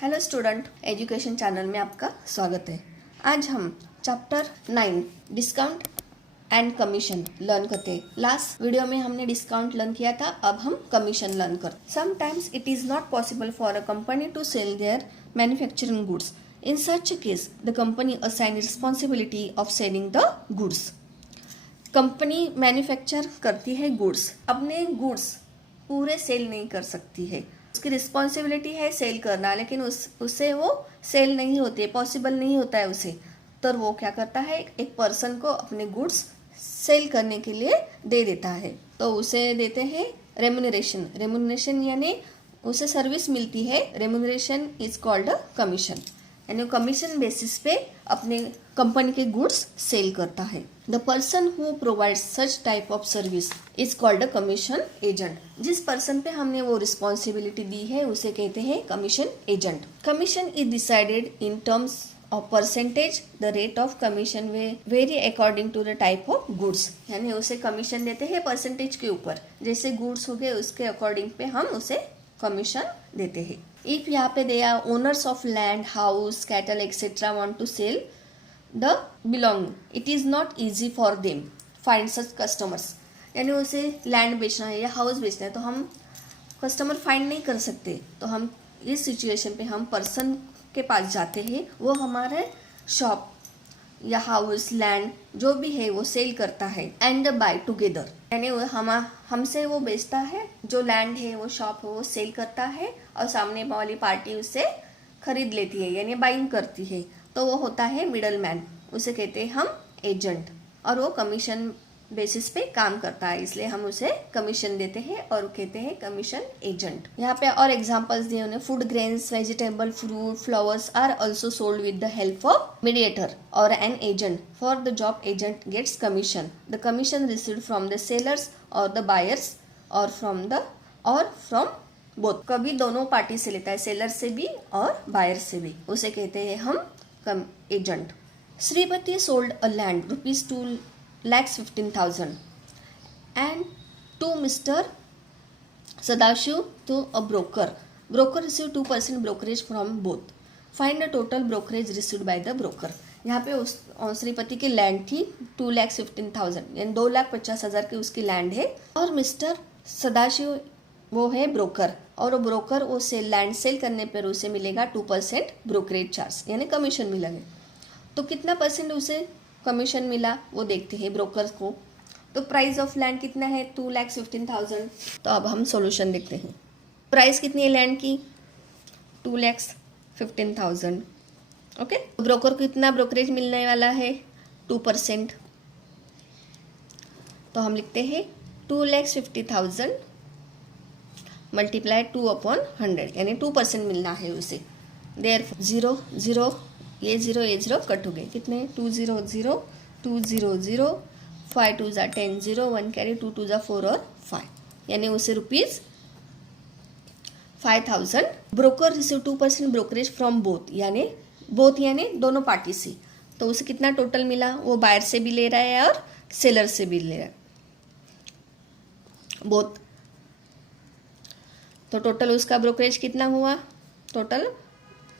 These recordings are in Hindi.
हेलो स्टूडेंट, एजुकेशन चैनल में आपका स्वागत है। आज हम chapter 9 discount and commission learn करते हैं। लास्ट वीडियो में हमने डिस्काउंट लर्न किया था, अब हम कमीशन लर्न करते। Sometimes it is not possible for a company to sell their manufacturing goods. In such case the company assign responsibility of selling the goods. Company manufacture करती है गुड्स, अपने गुड्स पूरे सेल नहीं कर सकती है, उसकी रिस्पॉन्सिबिलिटी है सेल करना, लेकिन उससे वो सेल नहीं होती है, पॉसिबल नहीं होता है उसे। तो वो क्या करता है, एक पर्सन को अपने गुड्स सेल करने के लिए दे देता है, तो उसे देते हैं रेम्यूनरेशन। रेम्यूनरेशन यानी उसे सर्विस मिलती है, remuneration is called a commission, यानी कमीशन बेसिस पे अपने कंपनी के गुड्स सेल करता है। The person who provides such type of service is called a commission agent. जिस पर्सन पे हमने वो रिस्पॉन्सिबिलिटी दी है उसे कहते हैं commission agent. Commission is decided in terms of percentage. The rate of commission very according to the type of goods, यानी उसे कमीशन देते हैं परसेंटेज के ऊपर, जैसे गुड्स हो गए उसके अकॉर्डिंग पे हम उसे कमीशन देते हैं। इफ यहाँ पे they are owners of land, house, cattle etcetera want to sell the belong, it is not easy for them find such customers. यानी उसे लैंड बेचना है या हाउस बेचना है तो हम कस्टमर फाइंड नहीं कर सकते, तो हम इस सिचुएशन पे हम पर्सन के पास जाते हैं, वो हमारे शॉप या हाउस, लैंड जो भी है वो सेल करता है, एंड बाय टुगेदर, यानी हमसे वो बेचता है, जो लैंड है वो शॉप है वो सेल करता है और सामने वाली पार्टी उसे खरीद लेती है यानी बाइंग करती है, तो वो होता है मिडल मैन, उसे कहते हैं हम एजेंट, और वो कमीशन बेसिस पे काम करता है, इसलिए हम उसे कमीशन देते हैं और कहते हैं कमीशन एजेंट। यहाँ पे और एग्जांपल्स दिए उन्हें, food, grains, vegetable, fruit, flowers are also sold with the help of mediator और an agent. For the job agent gets commission, the commission received from the sellers और द बायर्स और फ्रॉम बोथ। कभी दोनों पार्टी से लेता है, सेलर से भी और बायर से भी, उसे कहते हैं हम agent. Shripati sold a land rupees 2,15,000 and to Mr. Sadashiv to a broker. Broker received 2% brokerage from both. Find the total brokerage received by the broker. यहाँ पे उस श्रीपति की लैंड थी 2,15,000 यानी 2,50,000 की उसकी लैंड है, और मिस्टर सदाशिव वो है ब्रोकर, और वो ब्रोकर वो लैंड सेल करने पर उसे मिलेगा 2% ब्रोकरेज चार्ज यानी कमीशन मिलेगा। तो कितना परसेंट उसे कमीशन मिला वो देखते हैं ब्रोकर को। तो प्राइस ऑफ लैंड कितना है, 2,15,000। तो अब हम सॉल्यूशन देखते हैं। प्राइस कितनी है लैंड की, 2,15,000। ओके, ब्रोकर को कितना ब्रोकरेज मिलने वाला है, 2%। तो हम लिखते हैं 2,50,000 मल्टीप्लाई 2/100 यानी 2% मिलना है उसे। देयर 0 0 ये 0 कट हो गए, कितने 2 0 0 2 0 0 5 2 ज़ा 10 0 1 कैरी 2 2 ज़ा 4 और 5, यानी उसे ₹5,000। Broker receive 2% brokerage from both यानी दोनों पार्टी से, तो उसे कितना टोटल मिला, वो बायर से भी ले रहा है और सेलर से भी ले रहा है, बोथ। तो टोटल उसका ब्रोकरेज कितना हुआ, total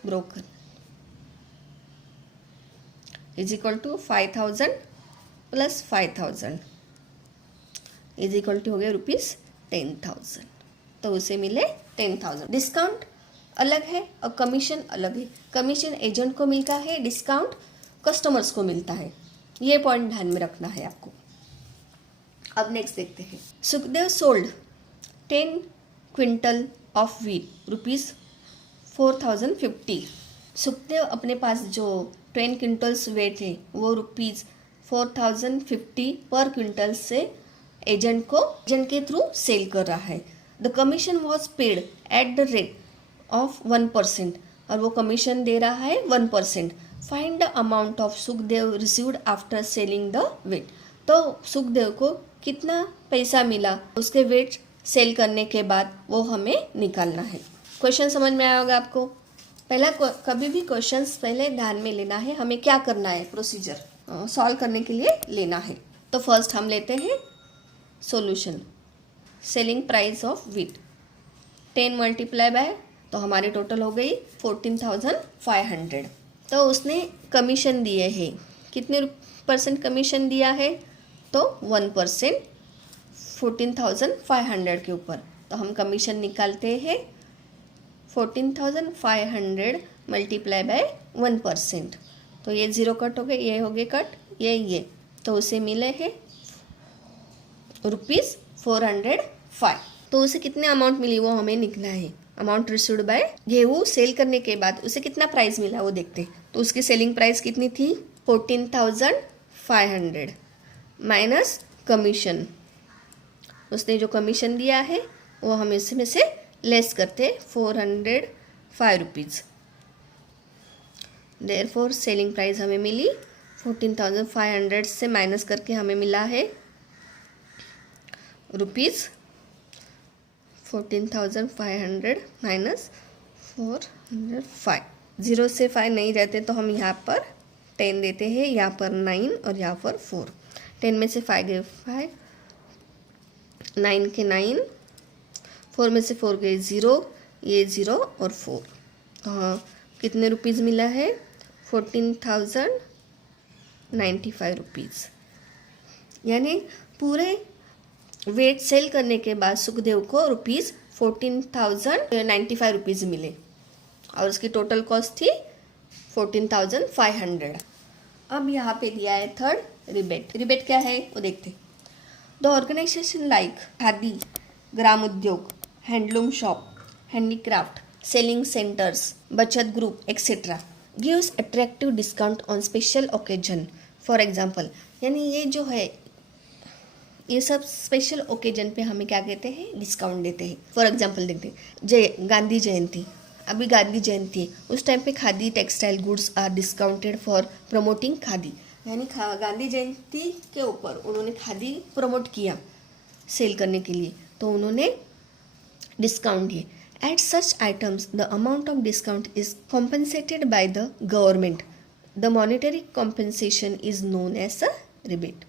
broker is equal to 5,000 plus 5,000 is equal to हो गया ₹10,000, तो उसे मिले 10,000। डिस्काउंट अलग है और कमीशन अलग है। कमीशन एजेंट को मिलता है, डिस्काउंट कस्टमर्स को मिलता है, ये पॉइंट ध्यान में रखना है आपको। अब नेक्स्ट देखते हैं। Sukhdev sold 10 quintal of wheat ₹4,050। Sukhdev अपने पास जो 10 क्विंटल्स वेट है वो ₹4,050 पर क्विंटल से एजेंट के थ्रू सेल कर रहा है। The commission was paid at the rate of 1%, और वो कमीशन दे रहा है 1%। Find the amount of Sukhdev received after selling the wheat. तो सुखदेव को कितना पैसा मिला उसके वेट सेल करने के बाद, वो हमें निकालना है। क्वेश्चन समझ में आया होगा आपको। पहला कभी भी क्वेश्चंस पहले ध्यान में लेना है, हमें क्या करना है, प्रोसीजर सॉल्व करने के लिए लेना है। तो फर्स्ट हम लेते हैं solution. Selling price of wheat 10 multiply by तो हमारी टोटल हो गई 14,500। तो उसने कमीशन दिए हैं, कितने % कमीशन दिया है? तो 1% 14,500 के ऊपर। तो हम कमीशन निकालते हैं 14,500 मल्टीप्लाई बाय 1%। तो ये 0 कट हो गए, ये हो गए कट, ये तो उसे मिले हैं ₹405। तो उसे कितने अमाउंट मिली वो हमें लिखना है। अमाउंट रिसीव्ड बाय, गेहूँ सेल करने के बाद उसे कितना प्राइस मिला वो देखते। तो उसकी सेलिंग प्राइस कितनी थी? 14,500 माइनस कमीशन। उसने जो कमीशन दिया है वो हम इसमें से लेस करते 405 रुपीज़। देयरफॉर सेलिंग प्राइस हमें मिली 14,500 से माइनस करके हमें मिला है ₹14,500 माइनस 405। 0 से 5 नहीं जाते तो हम यहाँ पर 10 देते हैं, यहाँ पर 9 और यहाँ पर 4। 10 में से 5 गए 5, 9 के 9, 4 में से 4 गए 0, ये 0 और 4। हाँ, कितने रुपीज़ मिला है? 14,095 रुपीज़। यानी पूरे वेट सेल करने के बाद सुखदेव को ₹14,095 रुपीज़ मिले और उसकी टोटल कॉस्ट थी 14,500। अब यहाँ पे दिया है थर्ड रिबेट। रिबेट क्या है वो देखते। The organization like Khadi, Gram Udyog, handloom shop, handicraft, selling centres, बचत group etcetera gives attractive discount on special occasion. For example, यानी ये जो है ये सब स्पेशल ओकेजन पे हमें क्या कहते हैं? डिस्काउंट देते हैं। फॉर एग्जाम्पल देखते हैं, गांधी जयंती, अभी गांधी जयंती है, उस टाइम पे khadi textile goods are discounted for promoting khadi. यानी गांधी जयंती के ऊपर उन्होंने खादी प्रमोट किया सेल करने के लिए, तो उन्होंने डिस्काउंट दिए। At such items the amount of discount is compensated by the government. The monetary compensation is known as a rebate.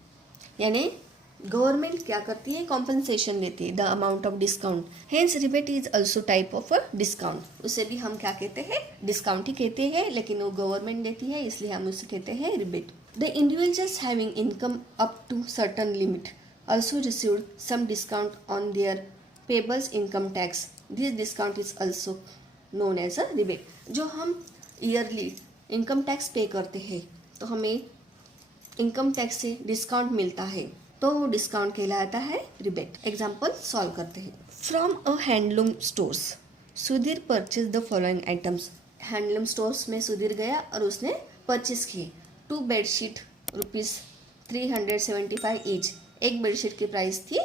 यानी गवर्नमेंट क्या करती है? कॉम्पनसेशन देती है the amount of discount. Hence rebate is also type of a discount. उसे भी हम क्या कहते हैं? डिस्काउंट ही कहते हैं, लेकिन वो गवर्नमेंट देती है इसलिए हम उसे कहते हैं rebate. The individuals having income up to certain limit also received some discount on their payables income tax. This discount is also known as a rebate. जो हम ईयरली इनकम टैक्स पे करते हैं तो हमें इनकम टैक्स से डिस्काउंट मिलता है, तो वो डिस्काउंट कहलाता है रिबेट। एग्जाम्पल सॉल्व करते हैं। From a handloom stores Sudhir purchase the following items. Handloom stores में सुधीर गया और उसने परचेज किए 2 बेडशीट ₹375 ईच। एक बेडशीट की प्राइस थी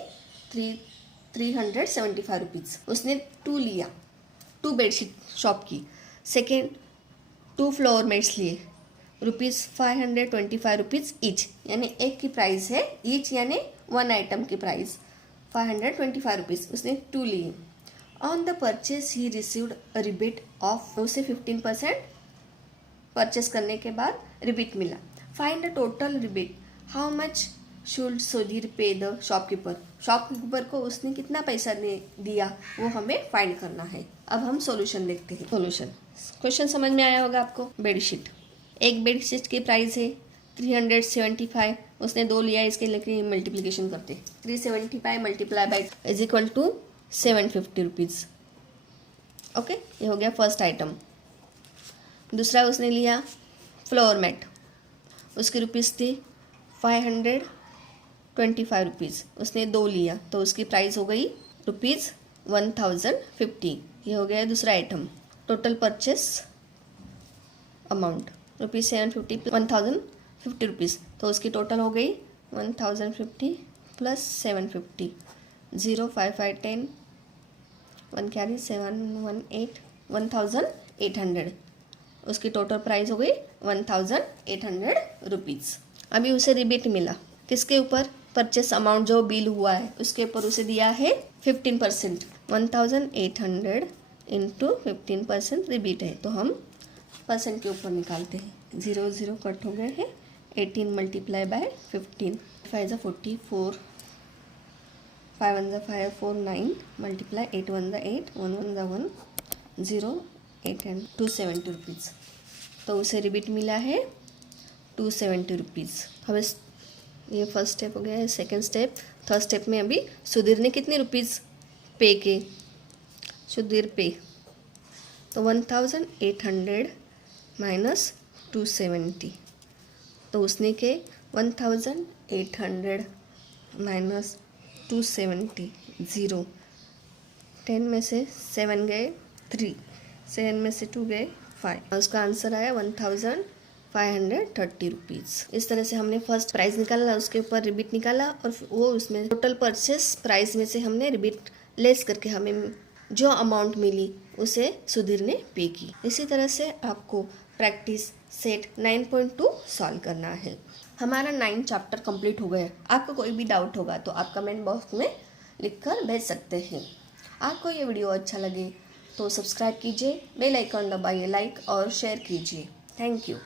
375 रुपीज़। उसने 2 लिया, 2 बेडशीट शॉप की। सेकेंड 2 फ्लोर मेट्स लिए ₹525 रुपीज़ ईच। यानी एक की प्राइस है ईच, यानी 1 आइटम की प्राइस 525 रुपीज़। उसने 2 लिए। On the purchase he received a rebate of, उसे 15% परचेस करने के बाद रिबेट मिला। Find the total rebate. How much should Sudhir पे द शॉपकीपर। शॉपकीपर को उसने कितना पैसा दिया वो हमें फाइंड करना है। अब हम सॉल्यूशन देखते हैं। सॉल्यूशन, क्वेश्चन समझ में आया होगा आपको। बेडशीट, एक बेडशीट की प्राइस है 375, उसने 2 लिया, इसके लिए मल्टीप्लिकेशन करते। 375 multiply by is equal to 750 rupees. Okay, ये हो गया फर्स्ट आइटम। दूसरा उसने लिया फ्लोर मैट, उसकी रुपीज़ थी 525 रुपीज़। उसने 2 लिया तो उसकी प्राइस हो गई ₹1050। ये हो गया दूसरा item. Total purchase amount ₹750 1050 rupees, तो उसकी टोटल हो गई 1050 प्लस 750, 0 5 5 10, 1 कैरी 7 1 8, 1800। उसकी टोटल प्राइस हो गई 1800 रुपीज़। अभी उसे रिबेट मिला किसके ऊपर? परचेस अमाउंट जो बिल हुआ है उसके ऊपर उसे दिया है 15%। 1800 इंटू 15% रिबेट है, तो हम परसेंट के ऊपर निकालते हैं। 0 0 कट हो गए हैं। 18 मल्टीप्लाई बाय 15, 5 ज़ा 44, 5 1 ज़ा 5 4 9 मल्टीप्लाई 8 1 ज़ा 8, 1 1 ज़ा 1, 270 रुपीज़। तो उसे रिबीट मिला है 270 रुपीज़। हमें ये फर्स्ट स्टेप हो गया है। सेकेंड स्टेप, थर्ड स्टेप में अभी सुधीर ने कितने रुपीज़ पे किए? सुधीर पे तो 1800 माइनस 270, तो उसने के 1800 माइनस 270 ज़ीरो। 10 में से 7 गए 3, 7 में से 2 गए 5, उसका आंसर आया 1530 रुपीज़। इस तरह से हमने फर्स्ट प्राइस निकाला, उसके ऊपर रिबीट निकाला और वो उसमें टोटल परचेस प्राइस में से हमने रिबीट लेस करके हमें जो अमाउंट मिली उसे सुधीर ने पे की। इसी तरह से आपको प्रैक्टिस सेट 9.2 सॉल्व करना है। हमारा 9 चैप्टर कंप्लीट हो गया। आपको कोई भी डाउट होगा तो आप कमेंट बॉक्स में लिखकर भेज सकते हैं। आपको ये वीडियो अच्छा लगे तो सब्सक्राइब कीजिए, बेल आइकन दबाइए, लाइक और शेयर कीजिए। Thank you.